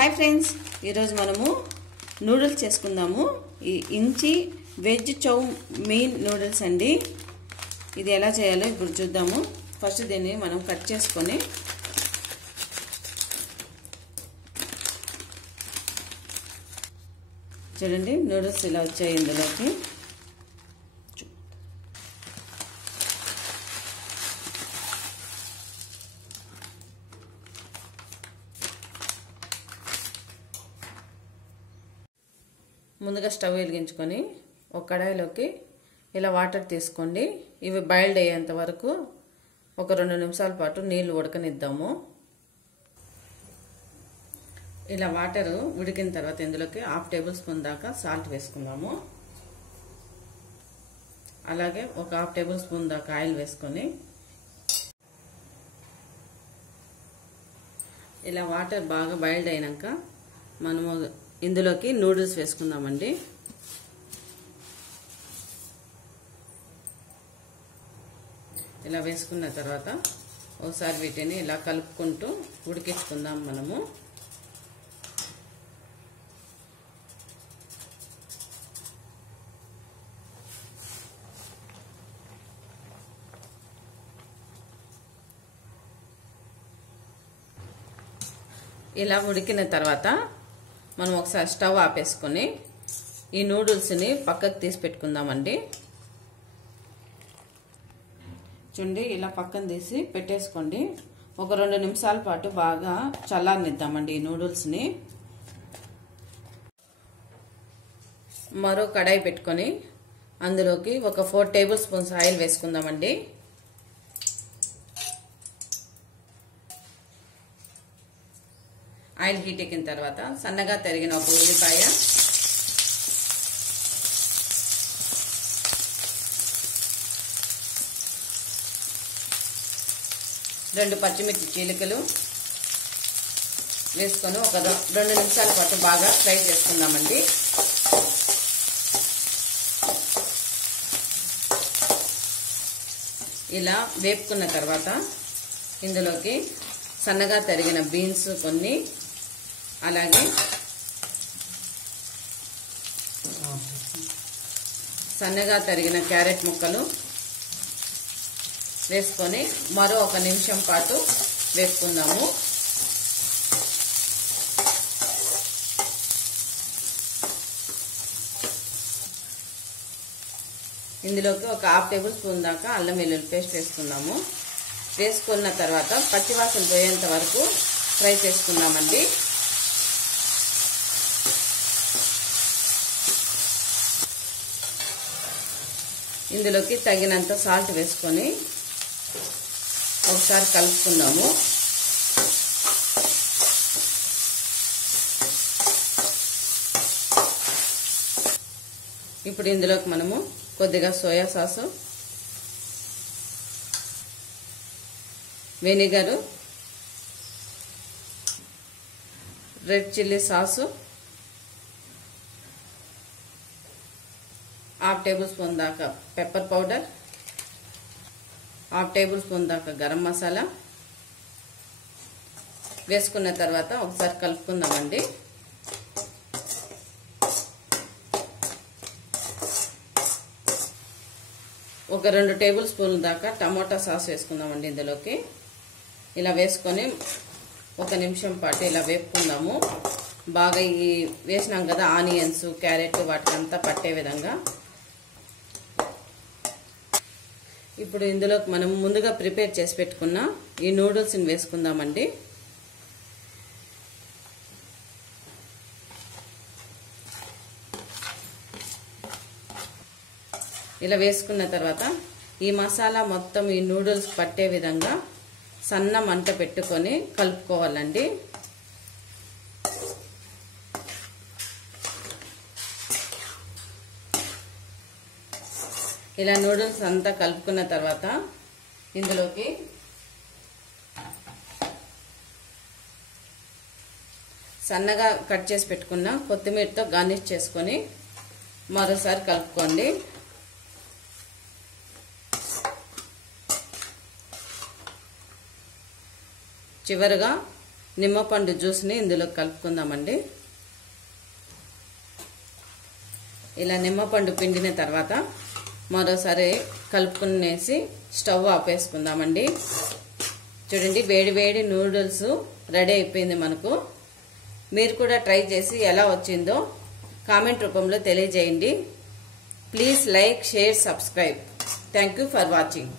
Hi friends, ఈరోజు మనము noodles చేసుకుందాము. ఈ ఇంచి వెజ్ చౌ మెయిన్ నూడిల్స్ అండి. ఇది ఎలా చేయాలో ఇప్పుడు చూద్దాము. ఫస్ట్ దీన్ని మనం కట్ చేసుకొని చూడండి, నూడిల్స్ ఇలా వచ్చాయి. ఇందులోకి ముందుగా స్టవ్ వెలిగించుకొని ఒక కడాయిలోకి ఇలా వాటర్ తీసుకోండి. ఇవి బాయిల్డ్ అయ్యేంత వరకు ఒక 2 నిమిషాల పాటు నీళ్లు ఉడకనిద్దాము. ఇలా వాటర్ ఉడికిన తర్వాత ఇందులోకి 1/2 టేబుల్ స్పూన్ దాకా సాల్ట్ వేసుకుందాము. అలాగే ఒక 1/2 టేబుల్ స్పూన్ దాకా ఆయిల్ వేసుకొని ఇలా వాటర్ బాగా బాయిల్డ్ అయినాక మనము ఇందులోకి నూడిల్స్ వేసుకుందామండి. ఇలా వేసుకున్న తర్వాత ఒకసారి వీటిని ఇలా కలుపుకుంటూ ఉడికించుకుందాం మనము. ఇలా ఉడికిన తర్వాత మనం ఒకసారి స్టవ్ ఆపేసుకొని ఈ నూడిల్స్ని పక్కకు తీసి పెట్టుకుందామండి. చూడండి, ఇలా పక్కన తీసి పెట్టేసుకోండి. ఒక 2 నిమిషాల పాటు బాగా చల్లారనిద్దామండి ఈ నూడిల్స్ని. మరో కడాయి పెట్టుకొని అందులోకి ఒక 4 టేబుల్ స్పూన్స్ ఆయిల్ వేసుకుందామండి. ఆయిల్ హీట్ ఎక్కిన తర్వాత సన్నగా తరిగిన ఒక ఉల్లిపాయ, రెండు పచ్చిమిర్చి చీలికలు వేసుకొని ఒక 2 నిమిషాల పాటు బాగా ఫ్రై చేసుకుందామండి. ఇలా వేపుకున్న తర్వాత ఇందులోకి సన్నగా తరిగిన బీన్స్ కొన్ని, అలాగే సన్నగా తరిగిన క్యారెట్ ముక్కలు వేసుకొని మరో 1 నిమిషం పాటు వేసుకుందాము. ఇందులోకి ఒక 1/2 టేబుల్ స్పూన్ దాకా అల్లం వెల్లుల్లి పేస్ట్ వేసుకుందాము. వేసుకున్న తర్వాత పచ్చివాసన పోయేంత వరకు ఫ్రై చేసుకుందామండి. ఇందులోకి తగినంత సాల్ట్ వేసుకొని ఒకసారి కలుపుకుందాము. ఇప్పుడు ఇందులోకి మనము కొద్దిగా soya sauce, vinegar, red chilli sauce, 1/2 table spoon దాకా పెప్పర్ పౌడర్, 1/2 టేబుల్ స్పూన్ దాకా గరం మసాలా వేసుకున్న తర్వాత ఒకసారి కలుపుకుందామండి. ఒక 2 టేబుల్ స్పూన్ల దాకా టమోటా సాస్ వేసుకుందామండి ఇందులోకి. ఇలా వేసుకొని 1 నిమిషం పాటు ఇలా వేపుకుందాము. బాగా ఈ వేసినాం కదా ఆనియన్స్, క్యారెట్ వాటికంతా పట్టే విధంగా. ఇప్పుడు ఇందులోకి మనం ముందుగా ప్రిపేర్ చేసి పెట్టుకున్న ఈ నూడిల్స్ని వేసుకుందామండి. ఇలా వేసుకున్న తర్వాత ఈ మసాలా మొత్తం ఈ నూడిల్స్ పట్టే విధంగా సన్న మంట పెట్టుకొని కలుపుకోవాలండి. ఇలా నూడిల్స్ అంతా కలుపుకున్న తర్వాత ఇందులోకి సన్నగా కట్ చేసి పెట్టుకున్న కొత్తిమీరతో గార్నిష్ చేసుకొని మరోసారి కలుపుకోండి. చివరగా నిమ్మపండు జ్యూస్ని ఇందులో కలుపుకుందామండి. ఇలా నిమ్మపండు పిండిన తర్వాత మరోసారి కలుపుకునేసి స్టవ్ ఆపేసుకుందామండి. చూడండి, వేడి వేడి నూడిల్స్ రెడీ అయిపోయింది మనకు. మీరు కూడా ట్రై చేసి ఎలా వచ్చిందో కామెంట్ రూపంలో తెలియజేయండి. Please like, share, subscribe. Thank you for watching.